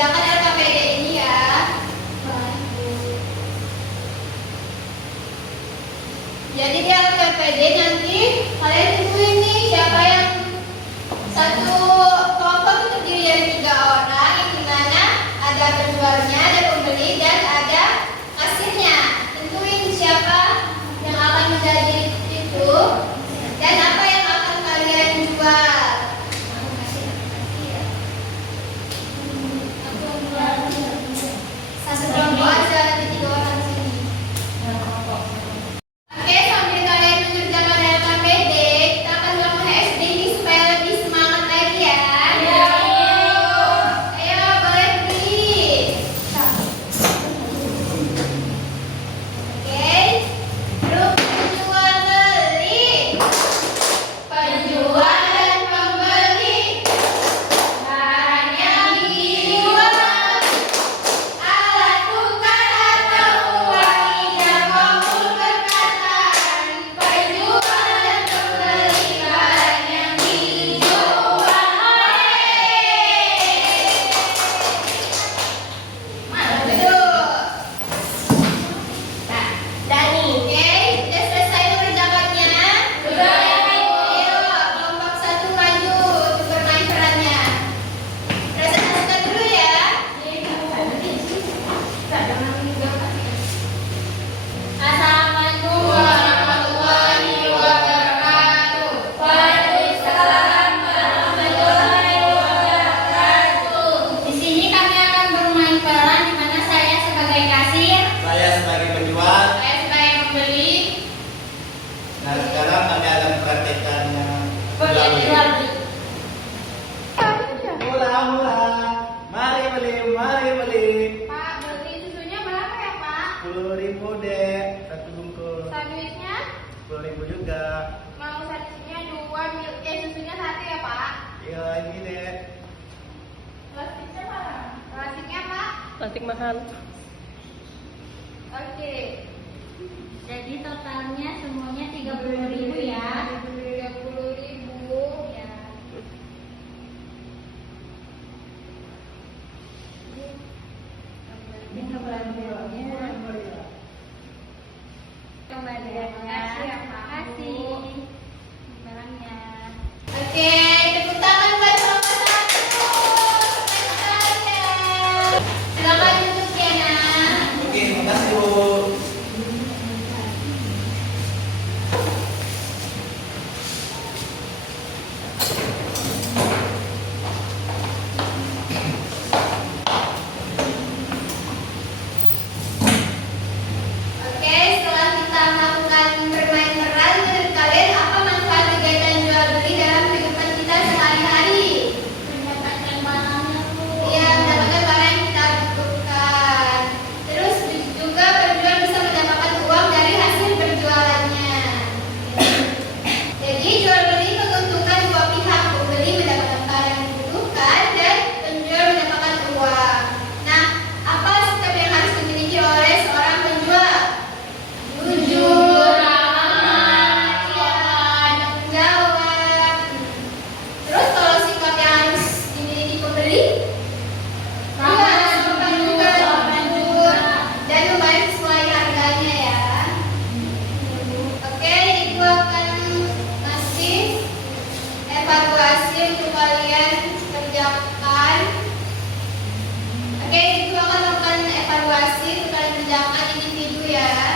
kerjakan LKPD ini ya. Jadi di LKPD nanti kalian tentuin nih siapa yang satu kelompok itu terdiri dari 3 orang, yang dimana ada penjualnya, ada pembeli, dan ada kasirnya. Tentuin siapa yang akan menjadi itu dan apa yang akan kalian jual. Satu kelompok aja, ada 3 orang di sini. Oke, sambil kalian mengerjakan LKPD, kita akan melakukan SD ini supaya lebih semangat lagi ya. Ayo, boleh beli. Oke, grup penjual beli, penjual dan pembeli, barang yang dijual, alat tukar atau uang hingga formul perkataan, penjual dan pembeli, barang yang dijual. Betul. Dani, oke, udah selesai mengerjakannya? Sudah. Ayo, kelompok 1 maju untuk bermain perannya. Presentasikan dulu ya. Assalamualaikum warahmatullahi wabarakatuh. Waalaikumsalam warahmatullahi wabarakatuh. Di sini kami akan bermain peran di mana saya sebagai kasir, Saya sebagai penjual. saya sebagai pembeli. Nah, sekarang kami akan praktekkan Jual beli. Murah. Mari beli. Pak, beli susunya berapa ya, Pak? 10.000 dek, satu bungkus. Sandwichnya 10.000 juga. mau sandwichnya 2, susunya 1 ya, Pak? Iya, ini dek. Plastiknya mana? Plastiknya, Pak? Plastik mahal. Oke. Jadi totalnya semuanya 30.000 ya. 30.000 ya. Ini kembaliannya. Kembaliannya. Makasih ya, Pak. Makasih. Barangnya. Oke, tepuk tangan buat kelompok 1. Silakan duduk ya, Nak. Oke, makasih Bu. Oke, setelah kita melakukan bermain peran, menurut kalian apa manfaat kegiatan jual beli dalam kehidupan kita sehari-hari? Mendapatkan barangnya Bu. Iya, mendapatkan barang yang kita butuhkan. Terus juga penjual bisa mendapatkan uang dari hasil berjualannya. Jadi jual beli menguntungkan dua pihak, pembeli mendapatkan barang yang dibutuhkan dan penjual mendapatkan uang. Nah, apa sikap yang harus dimiliki oleh seorang penjual? Jujur, ramah, tanggung jawab. Terus kalau sikap yang harus dimiliki pembeli? Sopan juga, jujur, dan membayar sesuai harganya ya. Oke, Ibu akan kasih evaluasi untuk kalian kerjakan. Oke, Ibu akan melakukan evaluasi untuk kalian kerjakan individu ya.